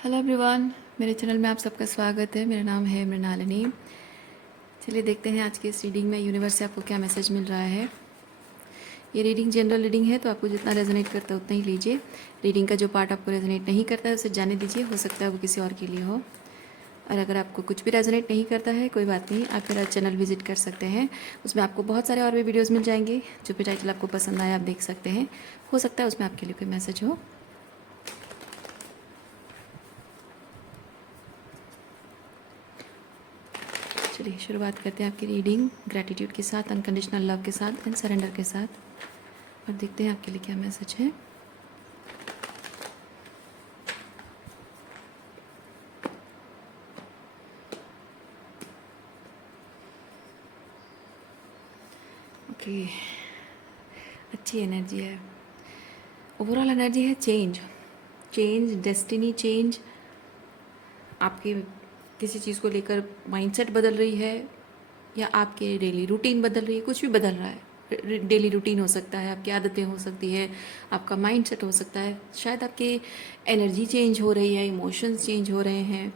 Hello everyone, मेरे channel में आप सबका स्वागत है। मेरा नाम है मृणालिनी। चलिए देखते हैं आज की इस रीडिंग में यूनिवर्स से आपको क्या मैसेज मिल रहा है। ये रीडिंग जनरल रीडिंग है, तो आपको जितना रेजोनेट करता है उतना ही लीजिए। रीडिंग का जो पार्ट आपको रेजोनेट नहीं करता है उसे जाने दीजिए, हो सकता है वो किसी और के लिए हो। और अगर आपको कुछ भी रेजोनेट नहीं करता है, कोई बात नहीं, आप मेरा चैनल विजिट कर सकते हैं। उसमें आपको बहुत सारे और भी वीडियोज़ मिल जाएंगे। जो भी टाइटल आपको पसंद आए आप देख सकते हैं, हो सकता है उसमें आपके लिए कोई मैसेज हो। चलिए शुरुआत करते हैं आपकी रीडिंग ग्रैटिट्यूड के साथ, अनकंडीशनल लव के साथ एंड सरेंडर के साथ, और देखते हैं आपके लिए क्या मैसेज है। ओके, अच्छी एनर्जी है। ओवरऑल एनर्जी है चेंज, चेंज, डेस्टिनी चेंज। आपकी किसी चीज़ को लेकर माइंडसेट बदल रही है, या आपके डेली रूटीन बदल रही है, कुछ भी बदल रहा है। डेली रूटीन हो सकता है, आपकी आदतें हो सकती है, आपका माइंडसेट हो सकता है, शायद आपकी एनर्जी चेंज हो रही है, इमोशंस चेंज हो रहे हैं,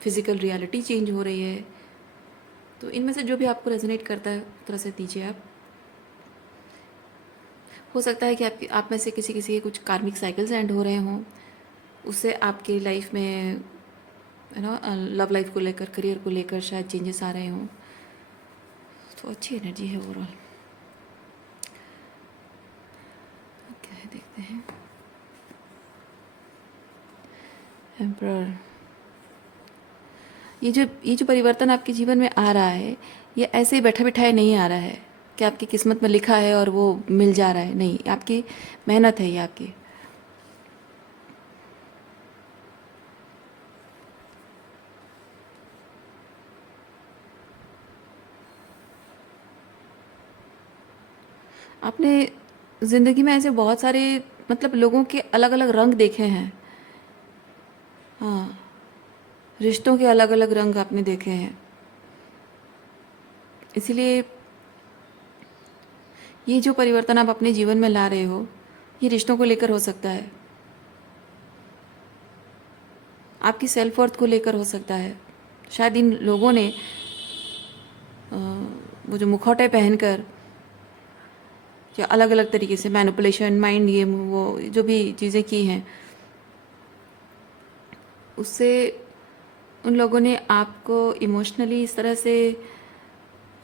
फिजिकल रियलिटी चेंज हो रही है। तो इनमें से जो भी आपको रेजोनेट करता है उस तरह से दीजिए आप। हो सकता है कि आप में से किसी किसी के कुछ कार्मिक साइकिल्स एंड हो रहे हों, उससे आपकी लाइफ में लव लाइफ को लेकर, करियर को लेकर शायद चेंजेस आ रहे हों। तो अच्छी एनर्जी है ओवरऑल। क्या है देखते हैं। एम्परर, ये जो परिवर्तन आपके जीवन में आ रहा है, ये ऐसे ही बैठा बिठाए नहीं आ रहा है कि आपकी किस्मत में लिखा है और वो मिल जा रहा है। नहीं, आपकी मेहनत है ये आपकी। आपने ज़िंदगी में ऐसे बहुत सारे लोगों के अलग अलग रंग देखे हैं। हाँ, रिश्तों के अलग अलग रंग आपने देखे हैं। इसीलिए ये जो परिवर्तन आप अपने जीवन में ला रहे हो, ये रिश्तों को लेकर हो सकता है, आपकी सेल्फ वर्थ को लेकर हो सकता है। शायद इन लोगों ने वो जो मुखौटे पहनकर या अलग अलग तरीके से मैनिपुलेशन, माइंड गेम, वो जो भी चीज़ें की हैं, उससे उन लोगों ने आपको इमोशनली इस तरह से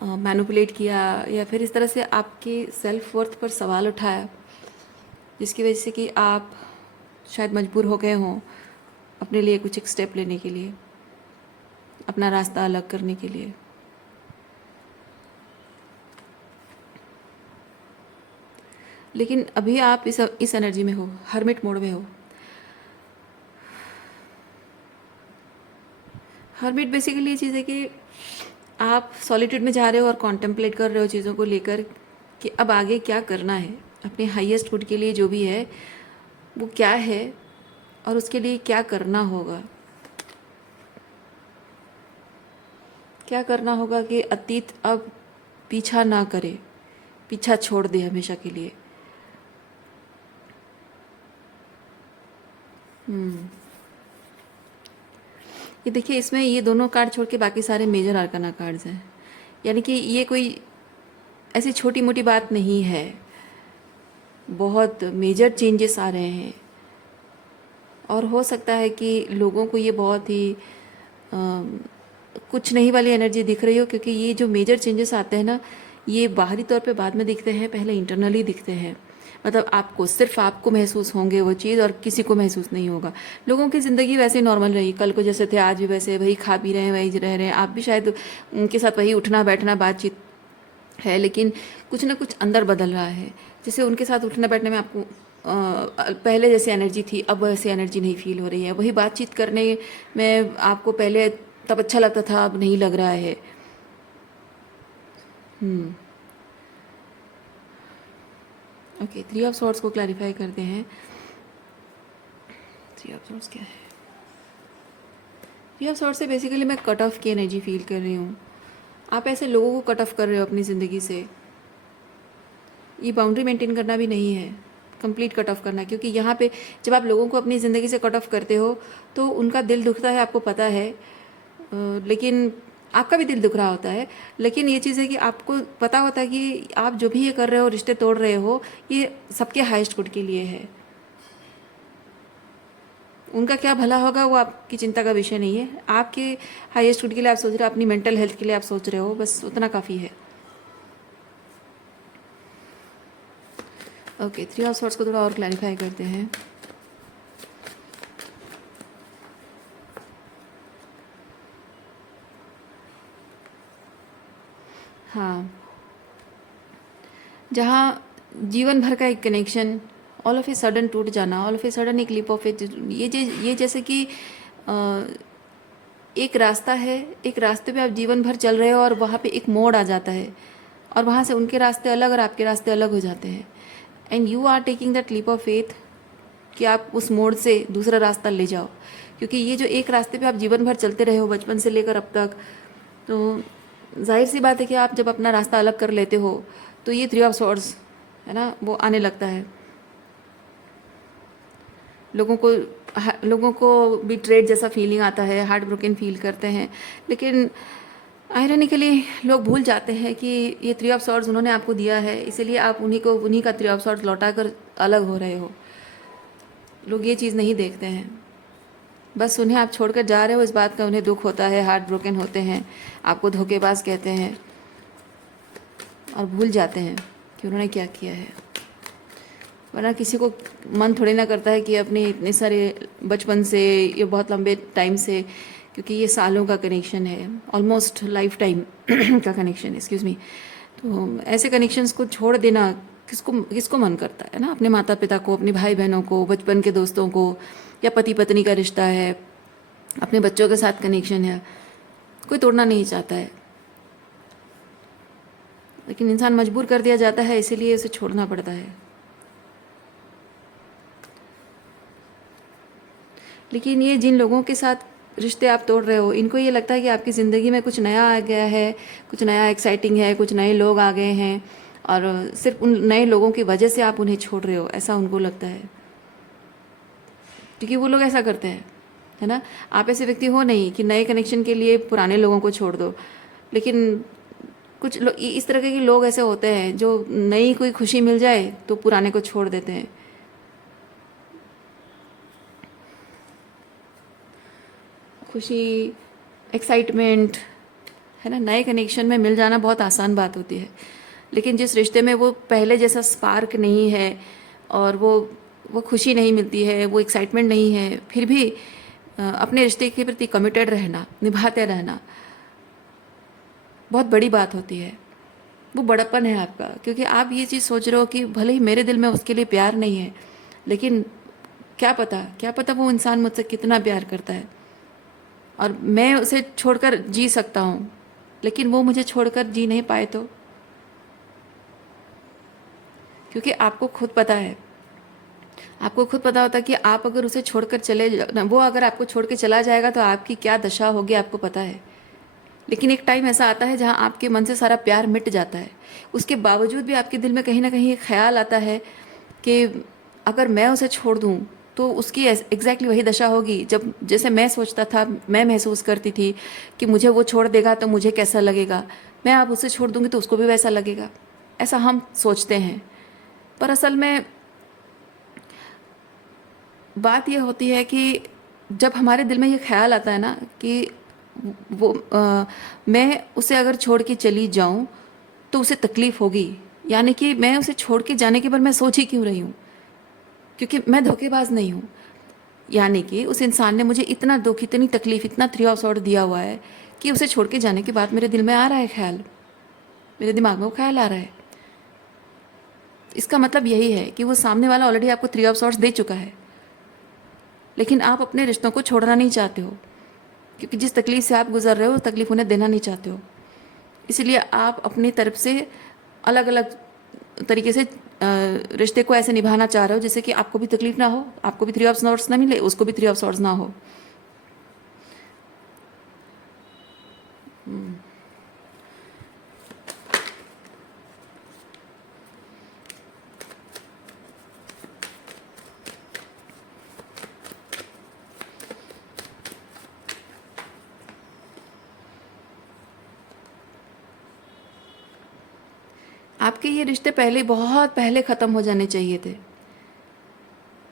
मैनिपुलेट किया, या फिर इस तरह से आपके सेल्फ वर्थ पर सवाल उठाया, जिसकी वजह से कि आप शायद मजबूर हो गए हों अपने लिए कुछ एक स्टेप लेने के लिए, अपना रास्ता अलग करने के लिए। लेकिन अभी आप इस एनर्जी में हो, हर्मिट मोड में हो। हर्मिट बेसिकली ये चीज़ है कि आप सॉलिट्यूड में जा रहे हो और कॉन्टेम्पलेट कर रहे हो चीज़ों को लेकर कि अब आगे क्या करना है, अपने हाईएस्ट गुड के लिए जो भी है वो क्या है, और उसके लिए क्या करना होगा। क्या करना होगा कि अतीत अब पीछा ना करे, पीछा छोड़ दे हमेशा के लिए। ये देखिए, इसमें ये दोनों कार्ड छोड़ के बाकी सारे मेजर आर्काना कार्ड्स हैं, यानी कि ये कोई ऐसी छोटी मोटी बात नहीं है, बहुत मेजर चेंजेस आ रहे हैं। और हो सकता है कि लोगों को ये बहुत ही कुछ नहीं वाली एनर्जी दिख रही हो, क्योंकि ये जो मेजर चेंजेस आते हैं ना, ये बाहरी तौर पे बाद में दिखते हैं, पहले इंटरनली दिखते हैं। आपको, सिर्फ आपको महसूस होंगे वो चीज़, और किसी को महसूस नहीं होगा। लोगों की ज़िंदगी वैसे ही नॉर्मल रही, कल को जैसे थे आज भी वैसे, वही खा पी रहे हैं, वही रह रहे हैं। आप भी शायद उनके साथ वही उठना बैठना बातचीत है, लेकिन कुछ ना कुछ अंदर बदल रहा है। जैसे उनके साथ उठने बैठने में आपको पहले जैसी एनर्जी थी, अब वैसी एनर्जी नहीं फील हो रही है। वही बातचीत करने में आपको पहले तब अच्छा लगता था, अब नहीं लग रहा है। ओके, 3 ऑफ सॉर्ड्स को क्लैरिफाई करते हैं। 3 ऑफ सॉर्ड्स क्या है? 3 ऑफ सॉर्ड्स से बेसिकली मैं कट ऑफ की एनर्जी फील कर रही हूँ। आप ऐसे लोगों को कट ऑफ कर रहे हो अपनी ज़िंदगी से। ये बाउंड्री मेंटेन करना भी नहीं है, कंप्लीट कट ऑफ करना, क्योंकि यहाँ पे जब आप लोगों को अपनी ज़िंदगी से कट ऑफ करते हो तो उनका दिल दुखता है, आपको पता है, लेकिन आपका भी दिल दुख रहा होता है। लेकिन ये चीज़ है कि आपको पता होता है कि आप जो भी ये कर रहे हो, रिश्ते तोड़ रहे हो, ये सबके हाईएस्ट गुड के लिए है। उनका क्या भला होगा वो आपकी चिंता का विषय नहीं है। आपके हाईएस्ट गुड के लिए आप सोच रहे हो, अपनी मेंटल हेल्थ के लिए आप सोच रहे हो, बस उतना काफ़ी है। ओके, 3 ऑफ सॉर्ड्स को थोड़ा और क्लैरिफाई करते हैं। हाँ, जहाँ जीवन भर का एक connection all of a sudden टूट जाना, ऑल ऑफ ए सडन एक लीप ऑफ ए, ये जैसे कि एक रास्ता है, एक रास्ते पे आप जीवन भर चल रहे हो और वहाँ पे एक मोड़ आ जाता है और वहाँ से उनके रास्ते अलग और आपके रास्ते अलग हो जाते हैं। And you are taking that leap of faith कि आप उस मोड़ से दूसरा रास्ता ले जाओ, क्योंकि ये जो एक रास्ते पे आप जीवन भर चलते रहे हो बचपन से लेकर अब तक, तो जाहिर सी बात है कि आप जब अपना रास्ता अलग कर लेते हो तो ये 3 ऑफ सॉर्ड्स है ना, वो आने लगता है। लोगों को बिट्रेड जैसा फीलिंग आता है, हार्ट ब्रोकन फील करते हैं, लेकिन आयरनिकली लोग भूल जाते हैं कि ये 3 ऑफ सॉर्ड्स उन्होंने आपको दिया है, इसीलिए आप उन्हीं का 3 ऑफ सॉर्ड्स लौटा कर अलग हो रहे हो। लोग ये चीज़ नहीं देखते हैं, बस उन्हें आप छोड़कर जा रहे हो इस बात का उन्हें दुख होता है, हार्ट ब्रोकन होते हैं, आपको धोखेबाज कहते हैं और भूल जाते हैं कि उन्होंने क्या किया है। वरना किसी को मन थोड़ी ना करता है कि अपने इतने सारे बचपन से, ये बहुत लंबे टाइम से, क्योंकि ये सालों का कनेक्शन है, ऑलमोस्ट लाइफ टाइम का कनेक्शन है, एक्सक्यूज़ मी, तो ऐसे कनेक्शंस को छोड़ देना किसको किसको मन करता है ना। अपने माता पिता को, अपने भाई बहनों को, बचपन के दोस्तों को, या पति पत्नी का रिश्ता है, अपने बच्चों के साथ कनेक्शन है, कोई तोड़ना नहीं चाहता है, लेकिन इंसान मजबूर कर दिया जाता है, इसीलिए उसे छोड़ना पड़ता है। लेकिन ये जिन लोगों के साथ रिश्ते आप तोड़ रहे हो, इनको ये लगता है कि आपकी ज़िंदगी में कुछ नया आ गया है, कुछ नया एक्साइटिंग है, कुछ नए लोग आ गए हैं और सिर्फ उन नए लोगों की वजह से आप उन्हें छोड़ रहे हो, ऐसा उनको लगता है, क्योंकि वो लोग ऐसा करते हैं, है ना। आप ऐसे व्यक्ति हो नहीं कि नए कनेक्शन के लिए पुराने लोगों को छोड़ दो, लेकिन कुछ इस तरह के लोग ऐसे होते हैं जो नई कोई खुशी मिल जाए तो पुराने को छोड़ देते हैं। खुशी, एक्साइटमेंट, है ना, नए कनेक्शन में मिल जाना बहुत आसान बात होती है, लेकिन जिस रिश्ते में वो पहले जैसा स्पार्क नहीं है और वो खुशी नहीं मिलती है, वो एक्साइटमेंट नहीं है, फिर भी अपने रिश्ते के प्रति कमिटेड रहना, निभाते रहना बहुत बड़ी बात होती है। वो बड़प्पन है आपका, क्योंकि आप ये चीज़ सोच रहे हो कि भले ही मेरे दिल में उसके लिए प्यार नहीं है, लेकिन क्या पता वो इंसान मुझसे कितना प्यार करता है और मैं उसे छोड़कर जी सकता हूँ, लेकिन वो मुझे छोड़कर जी नहीं पाए तो, क्योंकि आपको खुद पता है, आपको खुद पता होता है कि आप अगर उसे छोड़कर वो अगर आपको छोड़ के चला जाएगा तो आपकी क्या दशा होगी, आपको पता है। लेकिन एक टाइम ऐसा आता है जहाँ आपके मन से सारा प्यार मिट जाता है, उसके बावजूद भी आपके दिल में कहीं ना कहीं एक ख्याल आता है कि अगर मैं उसे छोड़ दूँ तो उसकी एग्जैक्टली वही दशा होगी जब जैसे मैं सोचता था, मैं महसूस करती थी कि मुझे वो छोड़ देगा तो मुझे कैसा लगेगा, मैं अब उसे छोड़ दूँगी तो उसको भी वैसा लगेगा, ऐसा हम सोचते हैं। पर असल में बात यह होती है कि जब हमारे दिल में ये ख्याल आता है ना कि मैं उसे अगर छोड़ के चली जाऊं तो उसे तकलीफ़ होगी, यानी कि मैं उसे छोड़ के जाने के बाद मैं सोच ही क्यों रही हूँ, क्योंकि मैं धोखेबाज नहीं हूँ। यानी कि उस इंसान ने मुझे इतना दुख, इतनी तकलीफ़, इतना 3 ऑफ सॉर्ड दिया हुआ है कि उसे छोड़ के जाने के बाद मेरे दिल में आ रहा है ख्याल, मेरे दिमाग में वो ख्याल आ रहा है। इसका मतलब यही है कि वो सामने वाला ऑलरेडी आपको 3 ऑफ सॉर्ड्स दे चुका है, लेकिन आप अपने रिश्तों को छोड़ना नहीं चाहते हो, क्योंकि जिस तकलीफ़ से आप गुजर रहे हो उस तकलीफ़ उन्हें देना नहीं चाहते हो। इसलिए आप अपनी तरफ से अलग अलग तरीके से रिश्ते को ऐसे निभाना चाह रहे हो जिससे कि आपको भी तकलीफ ना हो, आपको भी 3 ऑफ सॉर्ड्स ना मिले, उसको भी 3 ऑफ सॉर्ड्स ना हो। आपके ये रिश्ते पहले, बहुत पहले ख़त्म हो जाने चाहिए थे,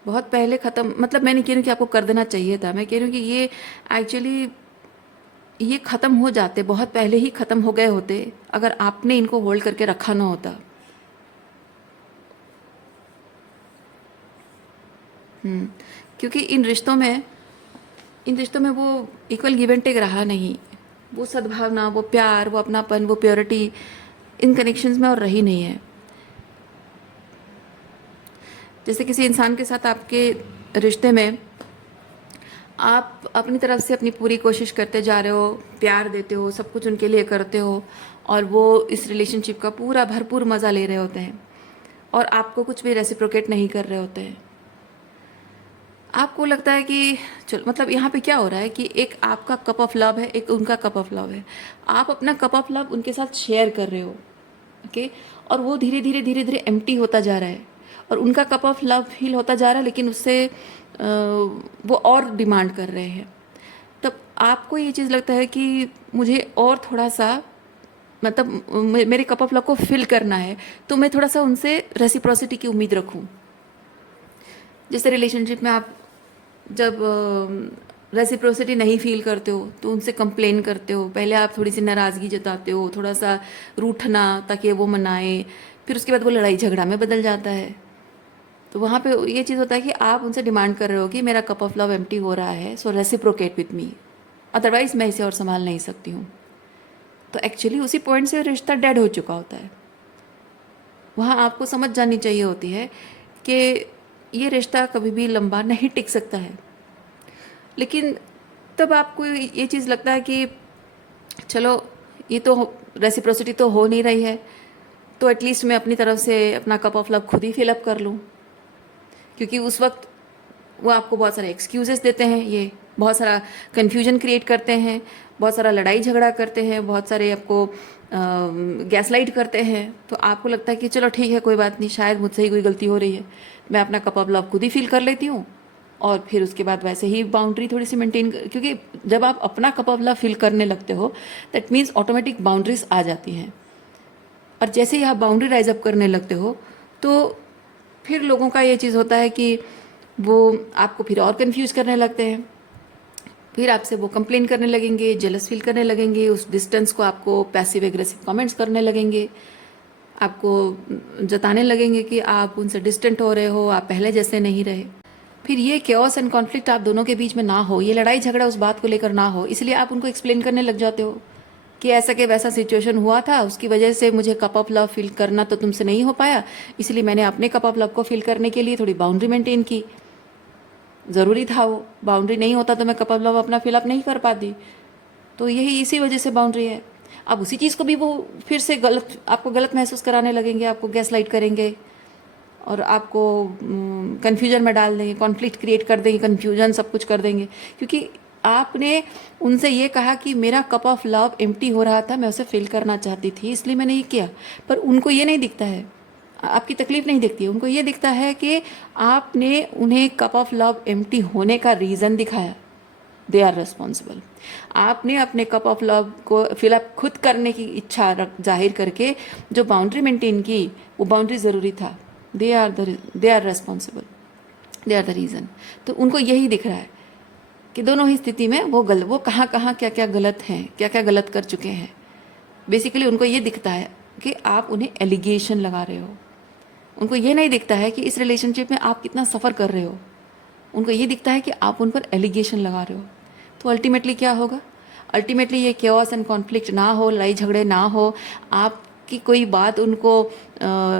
बहुत पहले ख़त्म। मतलब मैं नहीं कह रही हूँ कि आपको कर देना चाहिए था, मैं कह रही हूँ कि ये एक्चुअली ये ख़त्म हो जाते, बहुत पहले ही ख़त्म हो गए होते अगर आपने इनको होल्ड करके रखा ना होता। क्योंकि इन रिश्तों में वो इक्वल गिव एंड टेक रहा नहीं, वो सद्भावना, वो प्यार, वो अपनापन, वो प्योरिटी इन कनेक्शंस में और रही नहीं है। जैसे किसी इंसान के साथ आपके रिश्ते में आप अपनी तरफ से अपनी पूरी कोशिश करते जा रहे हो, प्यार देते हो, सब कुछ उनके लिए करते हो, और वो इस रिलेशनशिप का पूरा भरपूर मज़ा ले रहे होते हैं और आपको कुछ भी रेसिप्रोकेट नहीं कर रहे होते हैं। आपको लगता है कि चलो, मतलब यहाँ पे क्या हो रहा है कि एक आपका कप ऑफ लव है, एक उनका कप ऑफ लव है। आप अपना कप ऑफ लव उनके साथ शेयर कर रहे हो, ओके, और वो धीरे धीरे धीरे धीरे एम्प्टी होता जा रहा है और उनका कप ऑफ लव फील होता जा रहा है, लेकिन उससे वो और डिमांड कर रहे हैं। तब आपको ये चीज़ लगता है कि मुझे और थोड़ा सा, मतलब मेरे कप ऑफ लव को फिल करना है, तो मैं थोड़ा सा उनसे रेसिप्रोसिटी की उम्मीद रखूं। जैसे रिलेशनशिप में आप जब रेसिप्रोसिटी नहीं फील करते हो तो उनसे कंप्लेन करते हो, पहले आप थोड़ी सी नाराज़गी जताते हो, थोड़ा सा रूठना ताकि वो मनाए, फिर उसके बाद वो लड़ाई झगड़ा में बदल जाता है। तो वहाँ पे ये चीज़ होता है कि आप उनसे डिमांड कर रहे हो कि मेरा कप ऑफ लव एम्प्टी हो रहा है, सो रेसिप्रोकेट विथ मी, अदरवाइज़ मैं इसे और संभाल नहीं सकती हूँ। तो एक्चुअली उसी पॉइंट से रिश्ता डेड हो चुका होता है। वहाँ आपको समझ जानी चाहिए होती है कि ये रिश्ता कभी भी लंबा नहीं टिक सकता है। लेकिन तब आपको ये चीज़ लगता है कि चलो, ये तो रेसिप्रोसिटी तो हो नहीं रही है, तो एटलीस्ट मैं अपनी तरफ से अपना कप ऑफ लव खुद ही फिलअप कर लूँ। क्योंकि उस वक्त वो आपको बहुत सारे एक्सक्यूजेस देते हैं, ये बहुत सारा कन्फ्यूजन क्रिएट करते हैं, बहुत सारा लड़ाई झगड़ा करते हैं, बहुत सारे आपको गैसलाइट करते हैं। तो आपको लगता है कि चलो ठीक है, कोई बात नहीं, शायद मुझसे ही कोई गलती हो रही है, मैं अपना कप ऑफ लव खुद ही फील कर लेती हूँ और फिर उसके बाद वैसे ही बाउंड्री थोड़ी सी मेंटेन क्योंकि जब आप अपना कप ऑफ लव फील करने लगते हो, दैट मीन्स ऑटोमेटिक बाउंड्रीज आ जाती हैं। और जैसे ही आप बाउंड्री राइज अप करने लगते हो तो फिर लोगों का ये चीज़ होता है कि वो आपको फिर और कंफ्यूज करने लगते हैं, फिर आपसे वो कंप्लेन करने लगेंगे, जेलस फील करने लगेंगे, उस डिस्टेंस को आपको पैसिव एग्रेसिव कमेंट्स करने लगेंगे, आपको जताने लगेंगे कि आप उनसे डिस्टेंट हो रहे हो, आप पहले जैसे नहीं रहे। फिर ये केओस एंड कॉन्फ्लिक्ट आप दोनों के बीच में ना हो, ये लड़ाई झगड़ा उस बात को लेकर ना हो, इसलिए आप उनको एक्सप्लेन करने लग जाते हो कि ऐसा कि वैसा सिचुएशन हुआ था, उसकी वजह से मुझे कप ऑफ लव फील करना तो तुमसे नहीं हो पाया, इसलिए मैंने अपने कप ऑफ लव को फील करने के लिए थोड़ी बाउंड्री मेंटेन की। ज़रूरी था, वो बाउंड्री नहीं होता तो मैं कप ऑफ लव अपना फिलअप नहीं कर पाती। तो यही इसी वजह से बाउंड्री है। अब उसी चीज़ को भी वो फिर से गलत, आपको गलत महसूस कराने लगेंगे, आपको गैस लाइट करेंगे और आपको कन्फ्यूजन में डाल देंगे, कॉन्फ्लिक्ट क्रिएट कर देंगे, कन्फ्यूजन सब कुछ कर देंगे, क्योंकि आपने उनसे ये कहा कि मेरा कप ऑफ लव एम्प्टी हो रहा था, मैं उसे फिल करना चाहती थी, इसलिए मैंने ये किया। पर उनको ये नहीं दिखता है, आपकी तकलीफ नहीं दिखती है, उनको ये दिखता है कि आपने उन्हें कप ऑफ लव एम्प्टी होने का रीज़न दिखाया। They are responsible. आपने अपने कप ऑफ लव को फिलअप खुद करने की इच्छा जाहिर करके जो बाउंड्री मेंटेन की, वो बाउंड्री ज़रूरी था। They are responsible, they are the reason. तो उनको यही दिख रहा है कि दोनों ही स्थिति में वो कहाँ कहाँ क्या क्या गलत हैं, क्या क्या गलत कर चुके हैं। बेसिकली उनको ये दिखता है कि आप उन्हें एलिगेशन लगा रहे हो। उनको ये नहीं दिखता है कि इस रिलेशनशिप में आप कितना सफ़र कर रहे हो, उनको ये दिखता है कि आप उन पर एलिगेशन लगा रहे हो। तो अल्टीमेटली क्या होगा? अल्टीमेटली ये केओस एंड कॉन्फ्लिक्ट ना हो, लड़ाई झगड़े ना हो, आपकी कोई बात उनको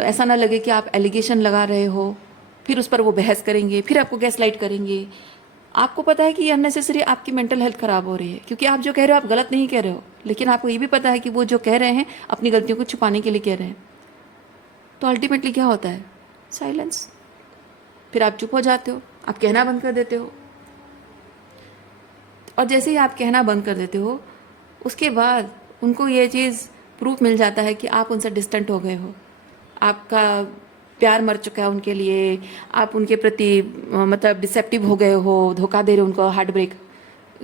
ऐसा ना लगे कि आप एलिगेशन लगा रहे हो, फिर उस पर वो बहस करेंगे, फिर आपको गैस लाइट करेंगे। आपको पता है कि ये अननेसेसरी आपकी मेंटल हेल्थ ख़राब हो रही है, क्योंकि आप जो कह रहे हो आप गलत नहीं कह रहे हो, लेकिन आपको ये भी पता है कि वो जो कह रहे हैं अपनी गलतियों को छुपाने के लिए कह रहे हैं। तो अल्टीमेटली क्या होता है? साइलेंस। फिर आप चुप हो जाते हो, आप कहना बंद कर देते हो। और जैसे ही आप कहना बंद कर देते हो, उसके बाद उनको ये चीज़ प्रूफ मिल जाता है कि आप उनसे डिस्टेंट हो गए हो, आपका प्यार मर चुका है उनके लिए, आप उनके प्रति मतलब डिसेप्टिव हो गए हो, धोखा दे रहे हो उनको, हार्ट ब्रेक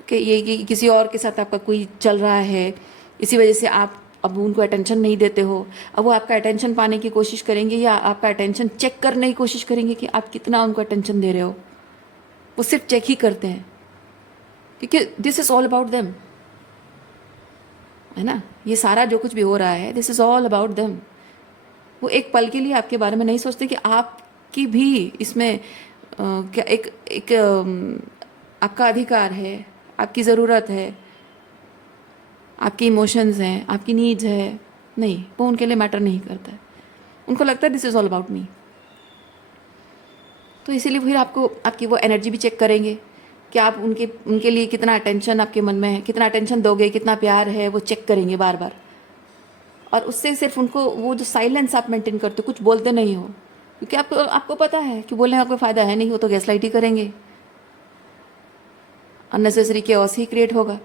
कि ये कि किसी और के साथ आपका कोई चल रहा है, इसी वजह से आप अब उनको अटेंशन नहीं देते हो, अब वो आपका अटेंशन पाने की कोशिश करेंगे या आपका अटेंशन चेक करने की कोशिश करेंगे कि आप कितना उनको अटेंशन दे रहे हो। वो सिर्फ चेक ही करते हैं, क्योंकि this is all about them, है ना। ये सारा जो कुछ भी हो रहा है, this is all about them. वो एक पल के लिए आपके बारे में नहीं सोचते कि आपकी भी इसमें क्या एक एक आपका अधिकार है, आपकी ज़रूरत है, आपकी इमोशंस हैं, आपकी नीड्स है। नहीं, वो उनके लिए मैटर नहीं करता है। उनको लगता है this is all about me. तो इसीलिए फिर आपको आपकी वो एनर्जी भी चेक करेंगे कि आप उनके लिए कितना अटेंशन आपके मन में है, कितना अटेंशन दोगे, कितना प्यार है, वो चेक करेंगे बार बार। और उससे सिर्फ उनको वो जो साइलेंस आप मेंटेन करते हो, कुछ बोलते नहीं हो, क्योंकि आपको पता है कि बोलने का कोई फ़ायदा है नहीं, वो तो गैसलाइट ही करेंगे, अननेसेसरी केओस ही क्रिएट होगा।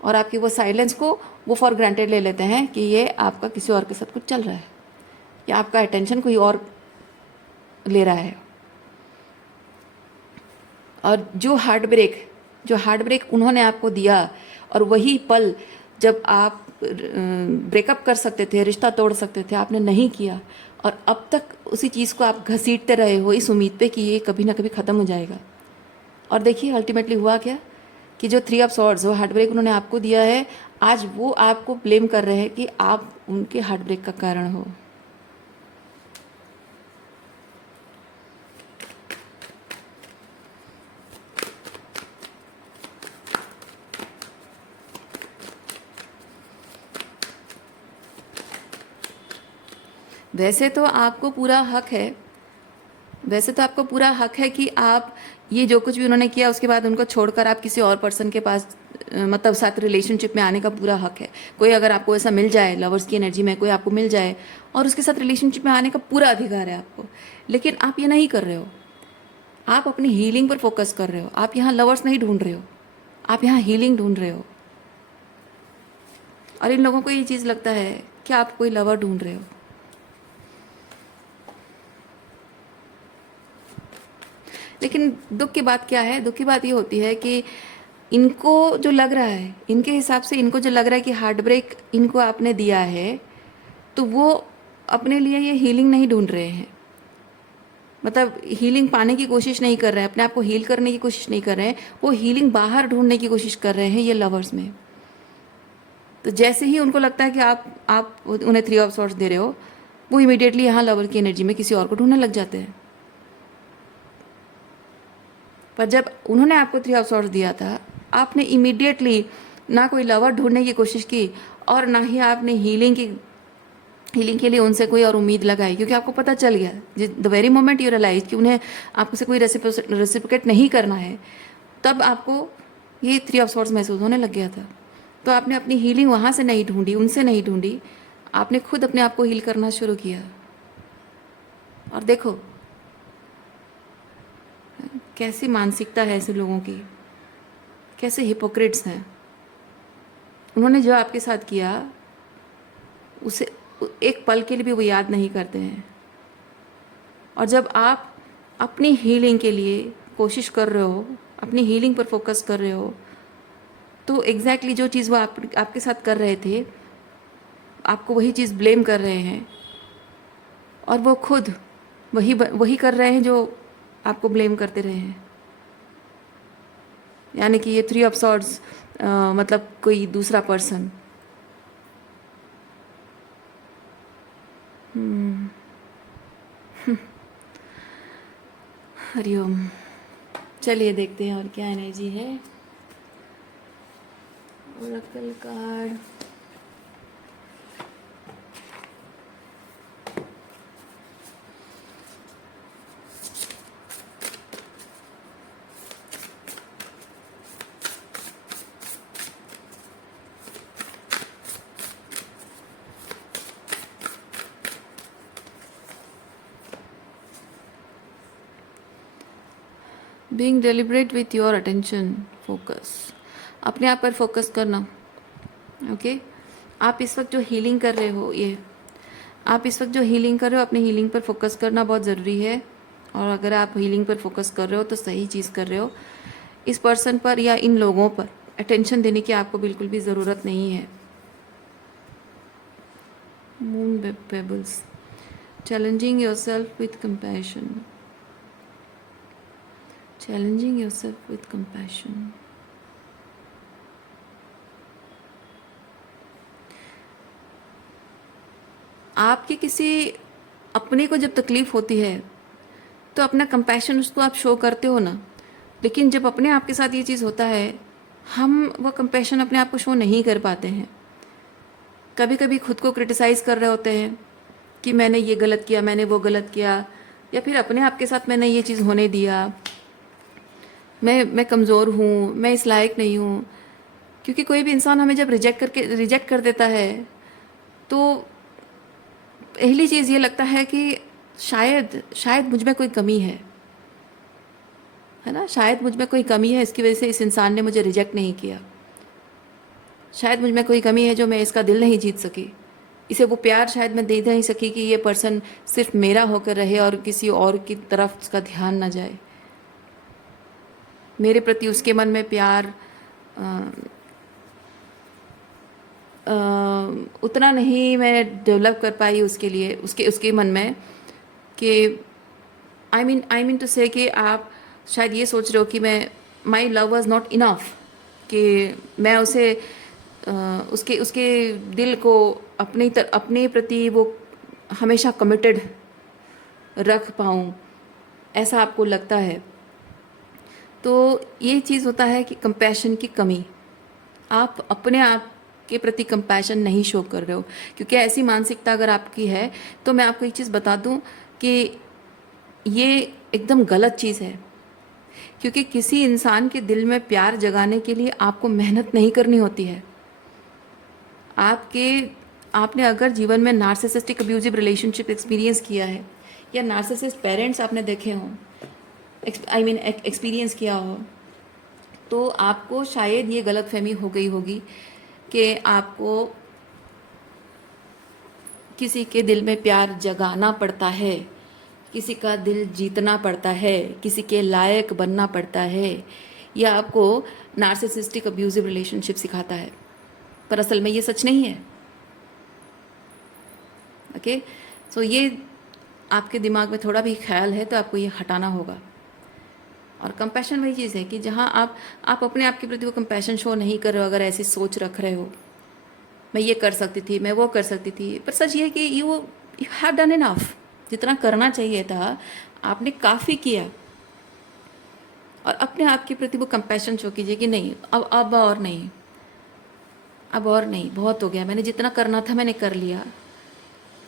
और आपकी वो साइलेंस को वो फॉर ग्रांटेड ले लेते हैं कि ये आपका किसी और के साथ कुछ चल रहा है, या आपका अटेंशन कोई और ले रहा है। और जो हार्ट ब्रेक उन्होंने आपको दिया, और वही पल जब आप ब्रेकअप कर सकते थे, रिश्ता तोड़ सकते थे, आपने नहीं किया, और अब तक उसी चीज़ को आप घसीटते रहे हो इस उम्मीद पे कि ये कभी ना कभी ख़त्म हो जाएगा। और देखिए अल्टीमेटली हुआ क्या, कि जो 3 ऑफ सॉर्ड्स, वो हार्ट ब्रेक उन्होंने आपको दिया है, आज वो आपको ब्लेम कर रहे हैं कि आप उनके हार्ट ब्रेक का कारण हो। वैसे तो आपको पूरा हक है कि आप ये जो कुछ भी उन्होंने किया उसके बाद उनको छोड़कर आप किसी और पर्सन के पास मतलब साथ रिलेशनशिप में आने का पूरा हक है। कोई अगर आपको ऐसा मिल जाए, लवर्स की एनर्जी में कोई आपको मिल जाए, और उसके साथ रिलेशनशिप में आने का पूरा अधिकार है आपको। लेकिन आप ये नहीं कर रहे हो, आप अपनी हीलिंग पर फोकस कर रहे हो। आप यहाँ लवर्स नहीं ढूंढ रहे हो, आप यहाँ हीलिंग ढूंढ रहे हो। और इन लोगों को ये चीज़ लगता है कि आप कोई लवर ढूंढ रहे हो। लेकिन दुख की बात क्या है, दुख की बात ये होती है कि इनको जो लग रहा है, इनके हिसाब से इनको जो लग रहा है कि हार्ट ब्रेक इनको आपने दिया है, तो वो अपने लिए ये हीलिंग नहीं ढूंढ रहे हैं, मतलब हीलिंग पाने की कोशिश नहीं कर रहे हैं, अपने आप को हील करने की कोशिश नहीं कर रहे हैं, वो हीलिंग बाहर ढूंढने की कोशिश कर रहे हैं ये लवर्स में। तो जैसे ही उनको लगता है कि आप उन्हें 3 ऑफ सॉर्ड्स दे रहे हो, वो इमीडिएटली यहाँ लवर की एनर्जी में किसी और को ढूंढने लग जाते हैं। पर जब उन्होंने आपको 3 ऑफ सॉर्ड्स दिया था, आपने इमीडिएटली ना कोई लवर ढूंढने की कोशिश की, और ना ही आपने हीलिंग के लिए उनसे कोई और उम्मीद लगाई, क्योंकि आपको पता चल गया the very moment you realise कि उन्हें आपको से कोई रेसिप्रोकेट नहीं करना है, तब आपको ये 3 ऑफ सॉर्ड्स महसूस होने लग गया था। तो आपने अपनी हीलिंग वहाँ से नहीं ढूंढी, उनसे नहीं ढूंढी, आपने खुद अपने आप को हील करना शुरू किया। और देखो कैसी मानसिकता है ऐसे लोगों की, कैसे हिपोक्रेट्स हैं। उन्होंने जो आपके साथ किया उसे एक पल के लिए भी वो याद नहीं करते हैं। और जब आप अपनी हीलिंग के लिए कोशिश कर रहे हो, अपनी हीलिंग पर फोकस कर रहे हो, तो एग्जैक्टली जो चीज़ वो आपके साथ कर रहे थे, आपको वही चीज़ ब्लेम कर रहे हैं, और वो खुद वही कर रहे हैं जो आपको ब्लेम करते रहे हैं। यानी कि ये 3 ऑफ सॉर्ड्स मतलब कोई दूसरा पर्सन। हरिओम। चलिए देखते हैं और क्या एनर्जी है। Oracle card, being deliberate with your attention focus, अपने आप पर फोकस करना। ओके आप इस वक्त जो हीलिंग कर रहे हो, अपनी हीलिंग पर फोकस करना बहुत ज़रूरी है। और अगर आप हीलिंग पर फोकस कर रहे हो तो सही चीज़ कर रहे हो। इस पर्सन पर या इन लोगों पर अटेंशन देने की आपको बिल्कुल भी ज़रूरत नहीं है। Moon pebbles. Challenging yourself with compassion. Challenging yourself with compassion. आपके किसी अपने को जब तकलीफ होती है तो अपना कंपैशन उसको आप शो करते हो ना, लेकिन जब अपने आप के साथ ये चीज़ होता है हम वो कंपैशन अपने आप को शो नहीं कर पाते हैं। कभी कभी खुद को क्रिटिसाइज़ कर रहे होते हैं कि मैंने ये गलत किया, मैंने वो गलत किया, या फिर अपने आप के साथ मैंने ये चीज़ होने दिया, मैं कमज़ोर हूँ, मैं इस लायक नहीं हूँ। क्योंकि कोई भी इंसान हमें जब रिजेक्ट कर देता है तो पहली चीज़ ये लगता है कि शायद मुझ में कोई कमी है ना, शायद मुझ में कोई कमी है, इसकी वजह से इस इंसान ने मुझे रिजेक्ट नहीं किया। शायद मुझ में कोई कमी है जो मैं इसका दिल नहीं जीत सकी, इसे वो प्यार शायद मैं दे नहीं सकी कि ये पर्सन सिर्फ मेरा होकर रहे और किसी और की तरफ उसका ध्यान ना जाए। मेरे प्रति उसके मन में प्यार उतना नहीं मैं डेवलप कर पाई उसके लिए, उसके मन में कि आई मीन टू से कि आप शायद ये सोच रहे हो कि मैं my love was not enough, कि मैं उसे उसके दिल को अपने प्रति वो हमेशा कमिटेड रख पाऊँ, ऐसा आपको लगता है। तो ये चीज़ होता है कि कंपैशन की कमी, आप अपने आप के प्रति कंपैशन नहीं शो कर रहे हो। क्योंकि ऐसी मानसिकता अगर आपकी है तो मैं आपको एक चीज़ बता दूं कि ये एकदम गलत चीज़ है। क्योंकि किसी इंसान के दिल में प्यार जगाने के लिए आपको मेहनत नहीं करनी होती है। आपने अगर जीवन में नार्सिसिस्टिक अब्यूजिव रिलेशनशिप एक्सपीरियंस किया है या नार्सिसिस्ट पेरेंट्स आपने देखे हों, एक्सपीरियंस किया हो, तो आपको शायद ये गलतफहमी हो गई होगी कि आपको किसी के दिल में प्यार जगाना पड़ता है, किसी का दिल जीतना पड़ता है, किसी के लायक बनना पड़ता है, या आपको नार्सिसिस्टिक अब्यूजिव रिलेशनशिप सिखाता है। पर असल में ये सच नहीं है। ओके, सो ये आपके दिमाग में थोड़ा भी ख्याल है तो आपको ये हटाना होगा। और कंपैशन वही चीज़ है कि जहाँ आप अपने आप के प्रति वो कंपैशन शो नहीं कर रहे हो, अगर ऐसी सोच रख रहे हो मैं ये कर सकती थी, मैं वो कर सकती थी, पर सच ये है कि यू हैव डन इनफ, जितना करना चाहिए था आपने काफ़ी किया। और अपने आप के प्रति वो कंपैशन शो कीजिए कि नहीं, अब और नहीं, अब और नहीं, बहुत हो गया, मैंने जितना करना था मैंने कर लिया,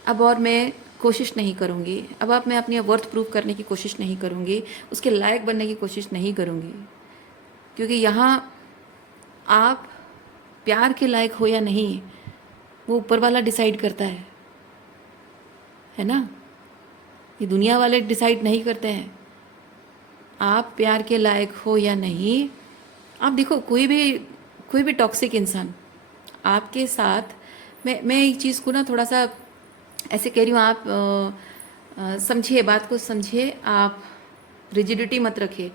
अब और मैं कोशिश नहीं करूँगी, अब मैं अपनी वर्थ प्रूव करने की कोशिश नहीं करूँगी, उसके लायक बनने की कोशिश नहीं करूँगी। क्योंकि यहाँ आप प्यार के लायक हो या नहीं वो ऊपर वाला डिसाइड करता है ना, ये दुनिया वाले डिसाइड नहीं करते हैं आप प्यार के लायक हो या नहीं। आप देखो कोई भी टॉक्सिक इंसान आपके साथ, मैं एक चीज़ को ना थोड़ा सा ऐसे कह रही हूँ, आप समझिए, बात को समझिए, आप रिजिडिटी मत रखिए।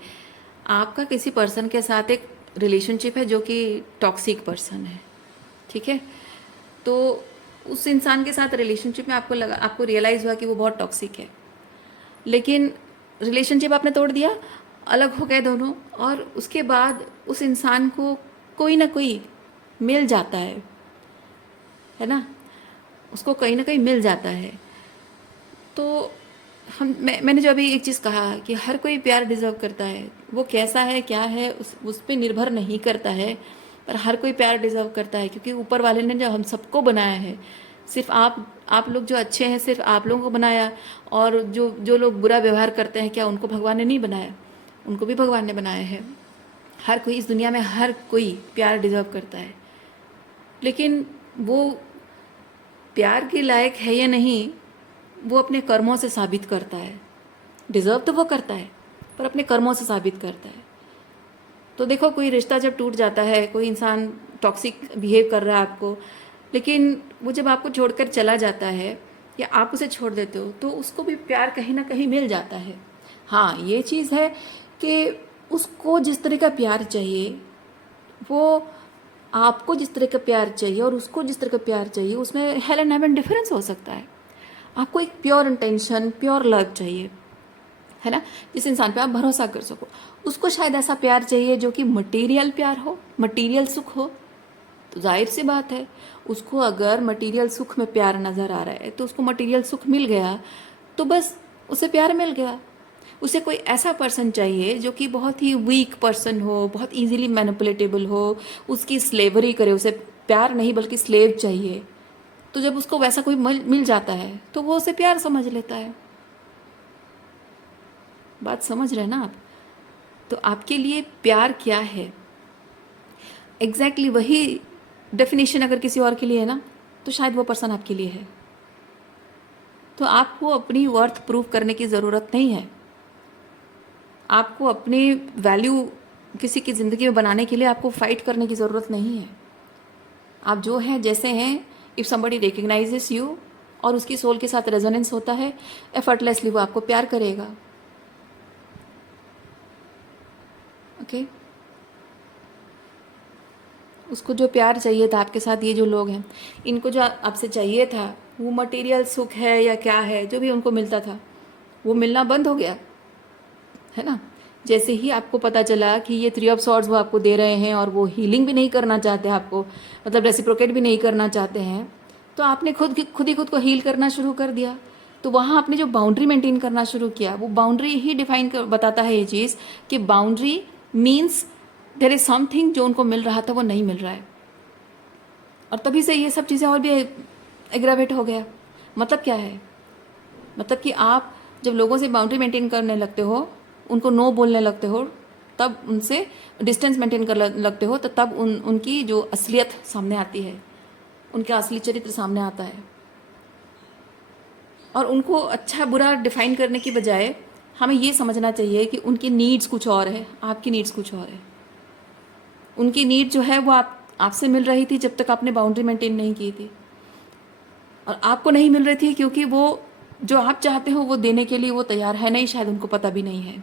आपका किसी पर्सन के साथ एक रिलेशनशिप है जो कि टॉक्सिक पर्सन है, ठीक है, तो उस इंसान के साथ रिलेशनशिप में आपको रियलाइज़ हुआ कि वो बहुत टॉक्सिक है, लेकिन रिलेशनशिप आपने तोड़ दिया, अलग हो गए दोनों, और उसके बाद उस इंसान को कोई ना कोई मिल जाता है ना, उसको कहीं ना कहीं मिल जाता है। तो मैंने जो अभी एक चीज़ कहा कि हर कोई प्यार डिज़र्व करता है, वो कैसा है क्या है उस पर निर्भर नहीं करता है, पर हर कोई प्यार डिज़र्व करता है। क्योंकि ऊपर वाले ने जो हम सबको बनाया है, सिर्फ आप लोग जो अच्छे हैं सिर्फ आप लोगों को बनाया, और जो लोग बुरा व्यवहार करते हैं क्या उनको भगवान ने नहीं बनाया? उनको भी भगवान ने बनाया है। हर कोई इस दुनिया में, हर कोई प्यार डिज़र्व करता है, लेकिन वो प्यार के लायक है या नहीं वो अपने कर्मों से साबित करता है। डिज़र्व तो वो करता है पर अपने कर्मों से साबित करता है। तो देखो, कोई रिश्ता जब टूट जाता है, कोई इंसान टॉक्सिक बिहेव कर रहा है आपको, लेकिन वो जब आपको छोड़कर चला जाता है या आप उसे छोड़ देते हो तो उसको भी प्यार कहीं ना कहीं मिल जाता है। हाँ, ये चीज़ है कि उसको जिस तरह का प्यार चाहिए वो आपको जिस तरह का प्यार चाहिए और उसको जिस तरह का प्यार चाहिए, उसमें हेल एंड हेवन डिफरेंस हो सकता है। आपको एक प्योर इंटेंशन, प्योर लव चाहिए, है ना, जिस इंसान पे आप भरोसा कर सको। उसको शायद ऐसा प्यार चाहिए जो कि मटेरियल प्यार हो, मटेरियल सुख हो। तो जाहिर सी बात है, उसको अगर मटेरियल सुख में प्यार नज़र आ रहा है तो उसको मटेरियल सुख मिल गया तो बस उसे प्यार मिल गया। उसे कोई ऐसा पर्सन चाहिए जो कि बहुत ही वीक पर्सन हो, बहुत इजीली मैनिपुलेटेबल हो, उसकी स्लेवरी करे, उसे प्यार नहीं बल्कि स्लेव चाहिए। तो जब उसको वैसा कोई मिल जाता है तो वो उसे प्यार समझ लेता है। बात समझ रहे हैं ना आप? तो आपके लिए प्यार क्या है, एग्जैक्टली वही डेफिनेशन अगर किसी और के लिए है ना, तो शायद वो पर्सन आपके लिए है। तो आपको अपनी वर्थ प्रूव करने की ज़रूरत नहीं है। आपको अपनी वैल्यू किसी की ज़िंदगी में बनाने के लिए आपको फाइट करने की ज़रूरत नहीं है। आप जो हैं जैसे हैं, इफ़ समबडी रिकग्नाइजेस यू और उसकी सोल के साथ रेजोनेंस होता है, एफर्टलेसली वो आपको प्यार करेगा। ओके उसको जो प्यार चाहिए था आपके साथ, ये जो लोग हैं, इनको जो आपसे चाहिए था वो मटेरियल सुख है या क्या है, जो भी उनको मिलता था वो मिलना बंद हो गया, है ना। जैसे ही आपको पता चला कि ये 3 ऑफ सॉर्ड्स वो आपको दे रहे हैं और वो हीलिंग भी नहीं करना चाहते आपको, मतलब रेसिप्रोकेट भी नहीं करना चाहते हैं, तो आपने खुद ही खुद को हील करना शुरू कर दिया। तो वहाँ आपने जो बाउंड्री मेंटेन करना शुरू किया, वो बाउंड्री ही बताता है ये चीज़ कि boundary means there is something जो उनको मिल रहा था वो नहीं मिल रहा है। और तभी से ये सब चीज़ें और भी एग्रावेट हो गया। मतलब क्या है? मतलब कि आप जब लोगों से बाउंड्री मेंटेन करने लगते हो, उनको नो बोलने लगते हो, तब उनसे डिस्टेंस मेंटेन कर लगते हो, तो तब उनकी जो असलियत सामने आती है, उनका असली चरित्र सामने आता है। और उनको अच्छा बुरा डिफाइन करने की बजाय हमें ये समझना चाहिए कि उनकी नीड्स कुछ और है, आपकी नीड्स कुछ और है। उनकी नीड जो है वो आपसे मिल रही थी जब तक आपने बाउंड्री मेंटेन नहीं की थी, और आपको नहीं मिल रही थी क्योंकि वो जो आप चाहते हो वो देने के लिए वो तैयार है नहीं, शायद उनको पता भी नहीं है,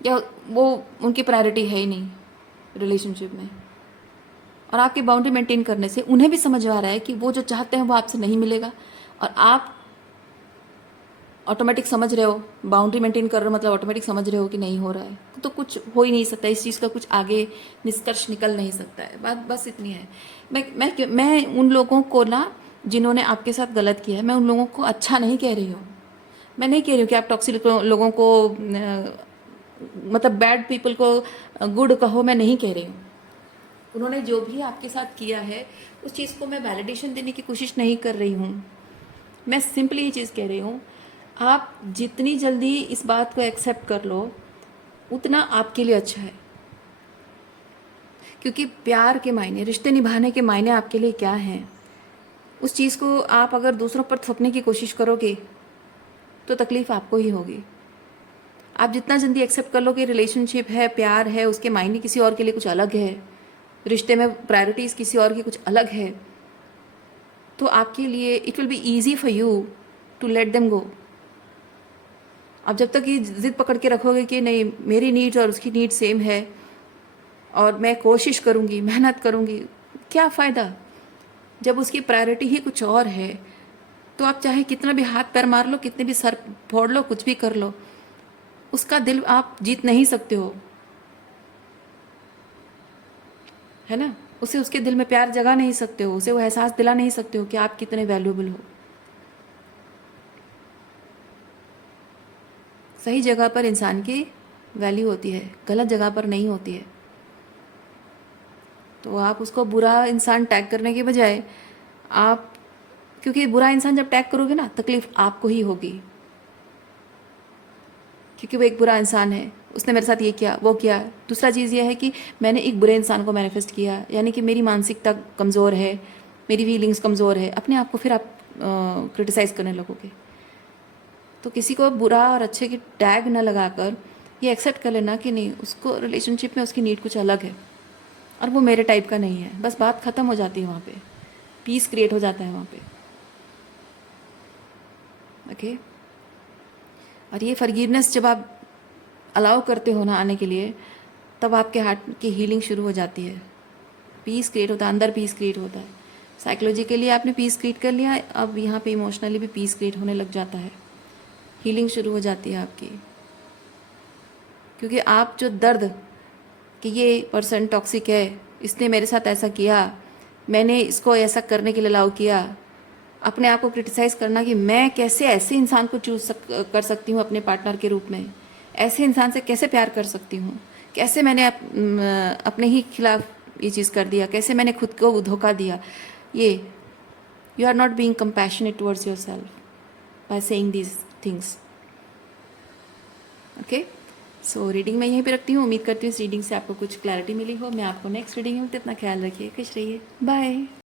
या वो उनकी प्रायोरिटी है ही नहीं रिलेशनशिप में। और आपकी बाउंड्री मेंटेन करने से उन्हें भी समझ आ रहा है कि वो जो चाहते हैं वो आपसे नहीं मिलेगा, और आप ऑटोमेटिक समझ रहे हो, बाउंड्री मेंटेन कर रहे हो मतलब ऑटोमेटिक समझ रहे हो कि नहीं हो रहा है, तो कुछ हो ही नहीं सकता, इस चीज़ का कुछ आगे निष्कर्ष निकल नहीं सकता है। बात बस इतनी है। मैं उन लोगों को ना, जिन्होंने आपके साथ गलत किया है, मैं उन लोगों को अच्छा नहीं कह रही हूँ। मैं नहीं कह रही हूँ कि आप टॉक्सिक लोगों को मतलब बैड पीपल को गुड कहो, मैं नहीं कह रही हूँ। उन्होंने जो भी आपके साथ किया है उस चीज़ को मैं वैलिडेशन देने की कोशिश नहीं कर रही हूँ। मैं सिंपली ये चीज़ कह रही हूँ, आप जितनी जल्दी इस बात को एक्सेप्ट कर लो उतना आपके लिए अच्छा है। क्योंकि प्यार के मायने, रिश्ते निभाने के मायने आपके लिए क्या हैं, उस चीज़ को आप अगर दूसरों पर थोपने की कोशिश करोगे तो तकलीफ़ आपको ही होगी। आप जितना जल्दी एक्सेप्ट कर लो कि रिलेशनशिप है, प्यार है, उसके मायने किसी और के लिए कुछ अलग है, रिश्ते में प्रायोरिटीज़ किसी और की कुछ अलग है, तो आपके लिए it will be easy for you to let them go. आप जब तक ये ज़िद पकड़ के रखोगे कि नहीं मेरी नीड्स और उसकी नीड सेम है और मैं कोशिश करूँगी, मेहनत करूँगी, क्या फ़ायदा जब उसकी प्रायोरिटी ही कुछ और है। तो आप चाहे कितना भी हाथ पैर मार लो, कितने भी सर फोड़ लो, कुछ भी कर लो, उसका दिल आप जीत नहीं सकते हो, है ना। उसे उसके दिल में प्यार जगा नहीं सकते हो, उसे वो एहसास दिला नहीं सकते हो कि आप कितने वैल्यूएबल हो। सही जगह पर इंसान की वैल्यू होती है, गलत जगह पर नहीं होती है। तो आप उसको बुरा इंसान टैग करने के बजाय आप, क्योंकि बुरा इंसान जब टैग करोगे ना तकलीफ़ आपको ही होगी, क्योंकि वो एक बुरा इंसान है, उसने मेरे साथ ये किया वो किया। दूसरा चीज़ ये है कि मैंने एक बुरे इंसान को मैनिफेस्ट किया, यानी कि मेरी मानसिकता कमज़ोर है, मेरी फीलिंग्स कमज़ोर है, अपने आप को फिर आप क्रिटिसाइज़ करने लगोगे। तो किसी को बुरा और अच्छे की टैग न लगाकर ये एक्सेप्ट कर लेना कि नहीं, उसको रिलेशनशिप में उसकी नीड कुछ अलग है और वो मेरे टाइप का नहीं है, बस बात ख़त्म हो जाती है वहाँ पे, पीस क्रिएट हो जाता है वहाँ पे। ओके और ये फॉरगिवनेस जब आप अलाउ करते हो ना आने के लिए, तब आपके हार्ट की हीलिंग शुरू हो जाती है। पीस क्रिएट होता है, अंदर पीस क्रिएट होता है। साइकोलॉजिकली आपने पीस क्रिएट कर लिया, अब यहाँ पे इमोशनली भी पीस क्रिएट होने लग जाता है, हीलिंग शुरू हो जाती है आपकी। क्योंकि आप जो दर्द कि ये पर्सन टॉक्सिक है, इसने मेरे साथ ऐसा किया, मैंने इसको ऐसा करने के लिए अलाउ किया, अपने आप को क्रिटिसाइज़ करना कि मैं कैसे ऐसे इंसान को कर सकती हूँ अपने पार्टनर के रूप में, ऐसे इंसान से कैसे प्यार कर सकती हूँ, कैसे मैंने अपने ही खिलाफ ये चीज़ कर दिया, कैसे मैंने खुद को धोखा दिया। ये you are not being compassionate towards yourself by saying these things. Okay, so reading मैं यहीं पे रखती हूँ। उम्मीद करती हूँ इस रीडिंग से आपको कुछ क्लैरिटी मिली हो। मैं आपको नेक्स्ट रीडिंग में, अपना ख्याल रखिए, खुश रहिए, बाय।